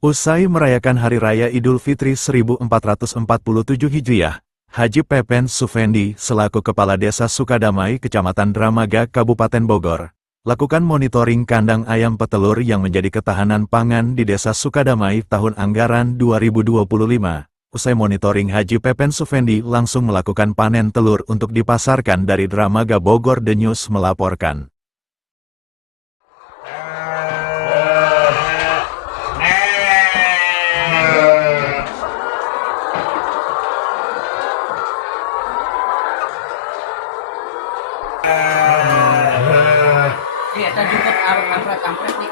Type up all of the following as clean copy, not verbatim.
Usai merayakan Hari Raya Idul Fitri 1447 Hijriah, Haji Pepen Sufendi selaku Kepala Desa Sukadamai Kecamatan Dramaga Kabupaten Bogor, lakukan monitoring kandang ayam petelur yang menjadi ketahanan pangan di Desa Sukadamai tahun anggaran 2025. Usai monitoring, Haji Pepen Sufendi langsung melakukan panen telur untuk dipasarkan. Dari Dramaga Bogor, The News melaporkan. Kita juga kampret nih.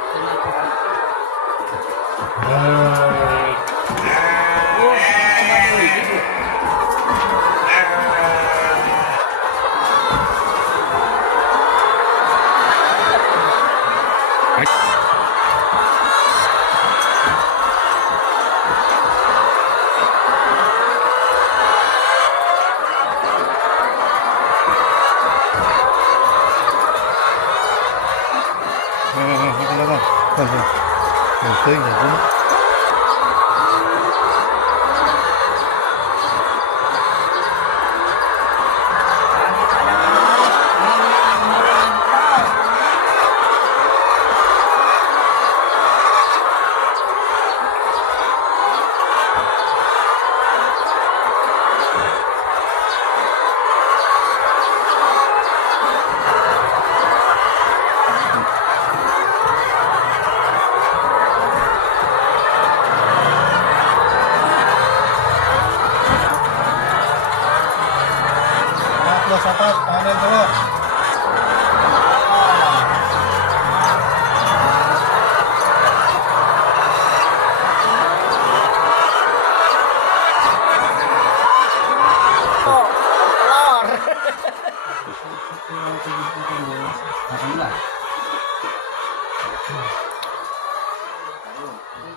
Panen telur.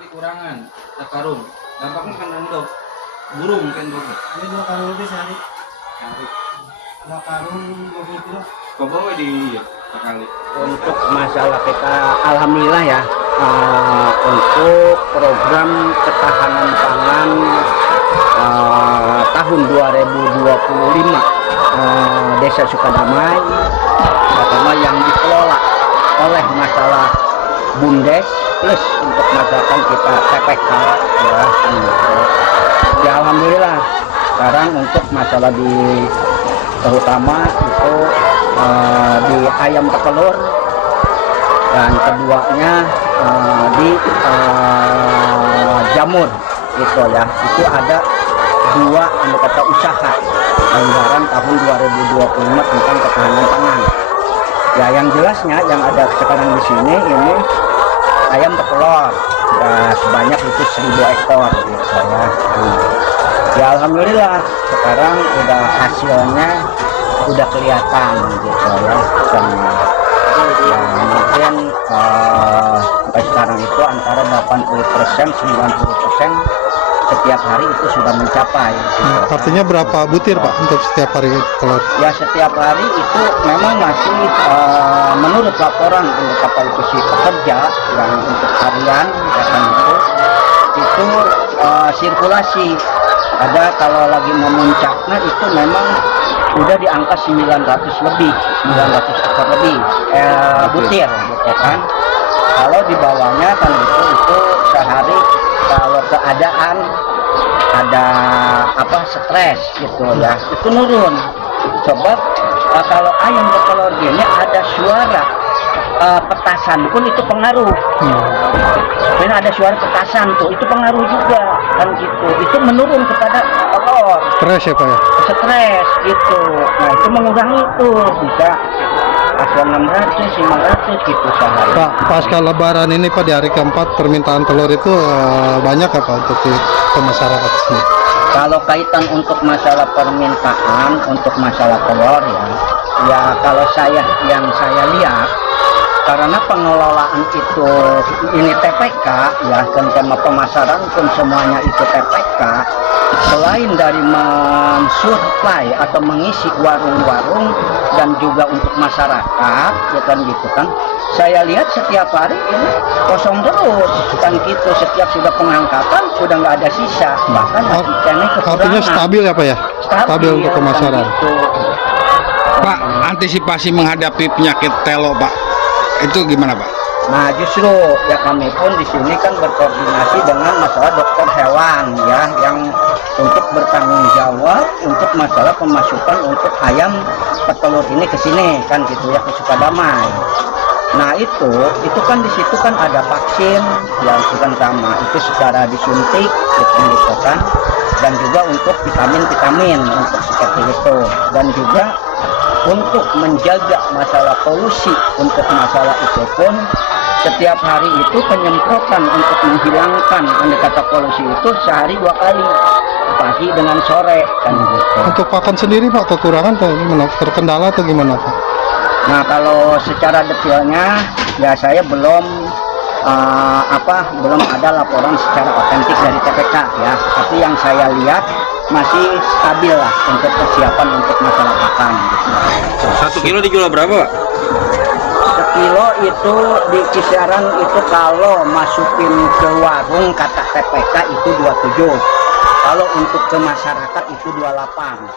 Kekurangan karung. Dampaknya kan untuk burung kan burung. Ini 2 karung lebih sehari. 2 karung 20 kilo. Kau bawa di sekali. Untuk masalah kita, alhamdulillah ya, untuk program ketahanan pangan tahun 2025 Desa Sukadamai pertama yang dikelola oleh masalah Bumdes plus untuk masalah kita PPK ya, ya alhamdulillah sekarang untuk masalah terutama itu di ayam petelur dan keduanya di jamur gitu ya, itu ada 2 kata usaha anggaran tahun 2025 tentang ketahanan pangan ya. Yang jelasnya yang ada sekarang di sini ini ayam petelur ya, sebanyak itu 1000 ekor gitu ya. Ya alhamdulillah sekarang udah hasilnya udah kelihatan gitu ya, dan ya mungkin sampai sekarang itu antara 80% 90% setiap hari itu sudah mencapai gitu. Artinya berapa butir Pak untuk setiap hari telur? Ya setiap hari itu memang masih menurut laporan untuk kapal itu si pekerja yang untuk harian ya kan, itu sirkulasi ada kalau lagi memuncaknya itu memang udah di angka 900 lebih, 900 ekor lebih butir gitu kan. Kalau di bawahnya kan itu sehari kalau keadaan ada stres gitu ya, itu nurun. Coba kalau ayam petelur gini ada suara petasan pun itu pengaruh. Karena ada suara petasan tuh itu pengaruh juga kan gitu. Itu menurun kepada telur. Stres ya Pak ya? Stres gitu. Nah itu mengurangi itu bisa asal 600, 500 gitu sehari. Pak, pasca lebaran ini Pak di hari keempat permintaan telur itu banyak apa untuk ke masyarakat sini? Kalau kaitan untuk masalah permintaan untuk masalah telur ya kalau yang saya lihat karena pengelolaan itu ini TPK ya, dan tema pemasaran pun semuanya itu TPK. Selain dari mensuplai atau mengisi warung-warung dan juga untuk masyarakat ya kan gitu kan, saya lihat setiap hari ini kosong terus kan gitu. Setiap sudah pengangkatan sudah nggak ada sisa, bahkan asistennya kekurangan. Artinya stabil ya Pak ya? Stabil untuk pemasaran. Kan gitu. Pak, antisipasi menghadapi penyakit telo, Pak, itu gimana, Pak? Nah, justru ya kami pun di sini kan berkoordinasi dengan masalah dokter hewan ya, yang untuk bertanggung jawab untuk masalah pemasukan untuk ayam petelur ini ke sini kan gitu ya, ke Sukadamai. Nah itu kan di situ kan ada vaksin yang bukan sama itu secara disuntik gitu kan, dan juga untuk vitamin untuk seperti itu, dan juga untuk menjaga masalah polusi. Untuk masalah itu pun setiap hari itu penyemprotan untuk menghilangkan kata polusi itu sehari 2 kali, pagi dengan sore kan gitu. Untuk pakan sendiri Pak kekurangan atau gimana? Terkendala atau gimana Pak? Nah kalau secara detailnya ya saya belum belum ada laporan secara otentik dari TPK ya, tapi yang saya lihat masih stabil lah untuk persiapan untuk masalah pakan gitu. 1 kilo dijual berapa, Pak? Sekilo itu di kisaran itu kalau masukin ke warung kata TPK itu 27, kalau untuk ke masyarakat itu 28.